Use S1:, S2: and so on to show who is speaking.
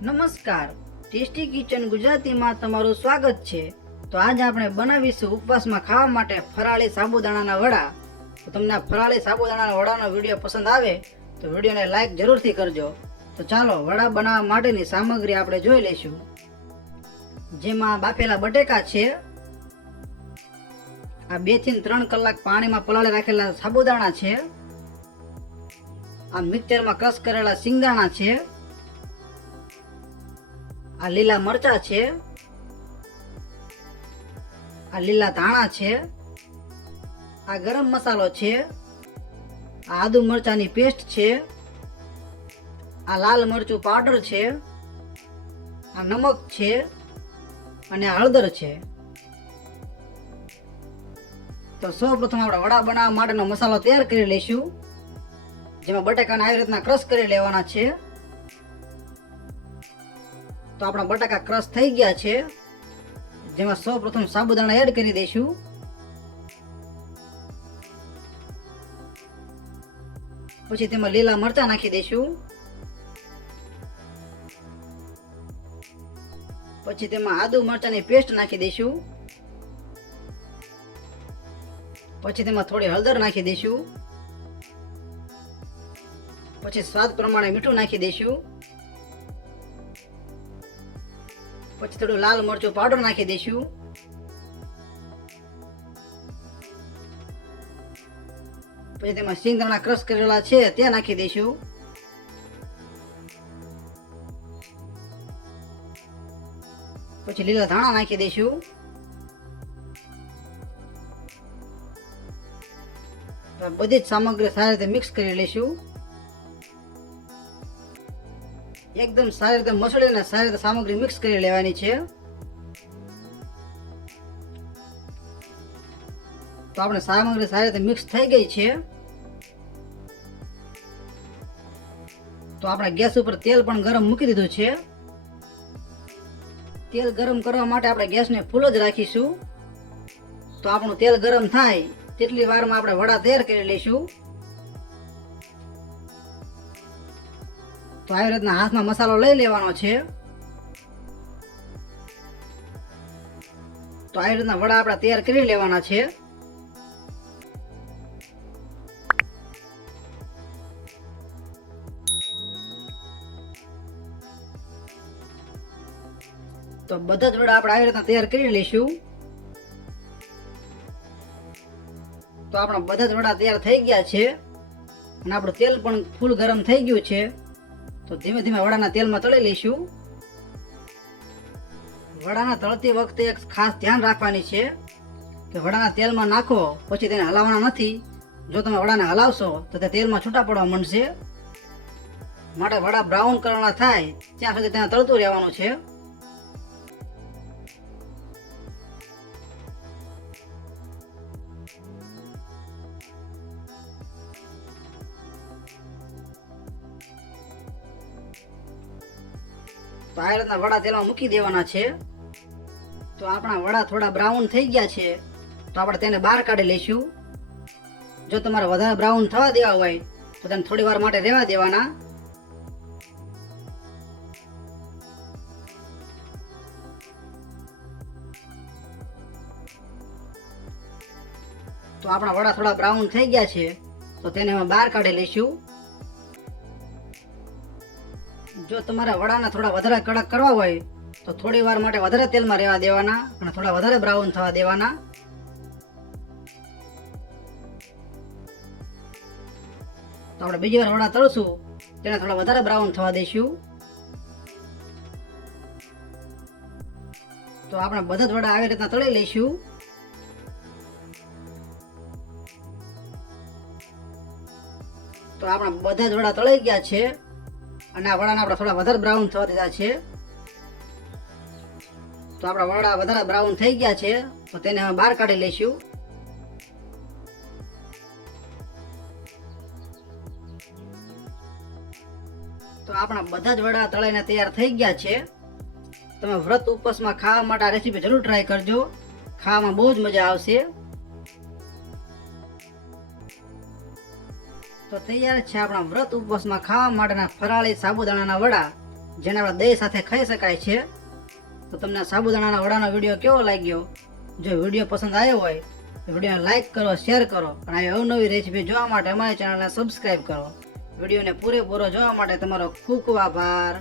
S1: નમસ્કાર. Tasty kitchen ગુજરાતીમાં તમારું સ્વાગત છે. તો આજે આપણે બનાવીશું ઉપવાસમાં ખાવા માટે ફરાળી સાબુદાણાના વડા. તો તમને આ ફરાળી સાબુદાણાના વડાનો વીડિયો પસંદ આવે, તો વિડીયોને લાઈક જરૂરથી કરજો. તો ચાલો, વડા બનાવવા માટેની સામગ્રી આપણે જોઈ લઈશું. જેમાં બાફેલા બટેકા છે. આ બેથી ત્રણ કલાક પાણીમાં પલાળી રાખેલા સાબુદાણા છે. આ મિક્સરમાં ક્રશ કરેલા સિંગદાણા છે. આ લીલા મરચા છે. આ લીલા ધાણા છે. આ ગરમ મસાલો છે. આ આદુ મરચાની પેસ્ટ છે. આ લાલ મરચું પાવડર છે. આ નમક છે અને હળદર છે. તો સૌ પ્રથમ આપણે વડા બનાવવા માટેનો મસાલો તૈયાર કરી લઈશું. જેમાં બટાકાને આવી રીતના ક્રશ કરી લેવાના છે. તો આપણા બટાકા ક્રશ થઈ ગયા છે. જેમાં સૌ પ્રથમ સાબુદાણા એડ કરી દઈશું. પછી તેમાં લીલા મરચા નાખી દઈશું. પછી તેમાં આદુ મરચાની પેસ્ટ નાખી દઈશું. પછી તેમાં થોડી હળદર નાખી દઈશું. પછી સ્વાદ પ્રમાણે મીઠું નાખી દઈશું. પછી થોડું લાલ મરચું પાવડર નાખી દઈશું. પછી તેમાં સિંગદાણા ક્રશ કરેલા છે તે નાખી દઈશું. પછી લીલા ધાણા નાખી દઈશું. બધી જ સામગ્રી સારી રીતે મિક્સ કરી લઈશું. એકદમ સારી રીતે મસળીને સારી રીતે સામગ્રી મિક્સ કરી લેવાની છે. તો આપણે સામગ્રી સારી રીતે મિક્સ થઈ ગઈ છે. તો આપણે ગેસ ઉપર તેલ પણ ગરમ મૂકી દીધું છે. તેલ ગરમ કરવા માટે આપણે ગેસને ફૂલ જ રાખીશું. તો આપણું તેલ ગરમ થાય, તેટલી વારમાં આપણે વડા તૈયાર કરી લઈશું. તો આવી રીતના હાથમાં મસાલો લઈ લેવાનો છે. તો આવી રીતના વડા આપણે તૈયાર કરી લેવાના છે. તો બધા જ વડા આપણે આવી રીતના તૈયાર કરી લઈશું. તો આપણા બધા જ વડા તૈયાર થઈ ગયા છે. અને આપણું તેલ પણ ફૂલ ગરમ થઈ ગયું છે. તો ધીમે ધીમે વડાના તેલમાં તળી લઈશું. વડાના તળતી વખતે એક ખાસ ધ્યાન રાખવાની છે કે વડાના તેલમાં નાખો, પછી તેને હલાવવાના નથી. જો તમે વડાને હલાવશો, તો તે તેલમાં છૂટા પડવા માંડશે. માટે વડા બ્રાઉન કલરના થાય, ત્યાં સુધી તેને તળતું રહેવાનું છે. તો વડા તેલમાં મૂકી દેવાના છે. તો આપણા વડા થોડા બ્રાઉન થઈ ગયા છે. તો આપણે તેને બહાર કાઢી લઈશું. જો તમારે વધારે બ્રાઉન થવા દેવા હોય, તો તેને થોડી વાર માટે રહેવા દેવાના. તો આપણા વડા થોડા બ્રાઉન થઈ ગયા છે. તો તેને અમે બહાર કાઢી લઈશું. જો તમારા વડાના થોડા વધારે કડક કરવા હોય, તો થોડી વાર માટે વધારે તેલમાં રહેવા દેવાના અને થોડા વધારે બ્રાઉન થવા દેવાના. તો આપણે બીજી વાર વડા તળશું, તેને થોડા વધારે બ્રાઉન થવા દઈશું. તો આપણે બધા જ વડા આવી રીતના તળી લઈશું. તો આપણા બધા જ વડા તળાઈ ગયા છે. અને આ વડાને આપણે થોડા વધારે બ્રાઉન થવા દીધા છે. તો આપણા વડા વધારે બ્રાઉન થઈ ગયા છે, તો તેને અમે બહાર કાઢી લઈશું. તો આપણા બધા જ વડા તળાઈને તૈયાર થઈ ગયા છે. તમે વ્રત ઉપવાસમાં ખાવા માટે આ રેસીપી જરૂર ટ્રાય કરજો. ખાવામાં બહુ જ મજા આવશે. તો તૈયાર છે આપણા વ્રત ઉપવાસમાં ખાવા માટેના ફરાળી સાબુદાણાના વડા, જેને આપણે દહીં સાથે ખાઈ શકાય છે. તો તમને સાબુદાણાના વડાનો વીડિયો કેવો લાગ્યો? જો વીડિયો પસંદ આવ્યો હોય, તો વિડીયોને લાઈક કરો, શેર કરો, અને આવી અવનવી રેસીપી જોવા માટે અમારી ચેનલને સબસ્ક્રાઈબ કરો. વિડીયોને પૂરેપૂરો જોવા માટે તમારો ખૂબ ખૂબ આભાર.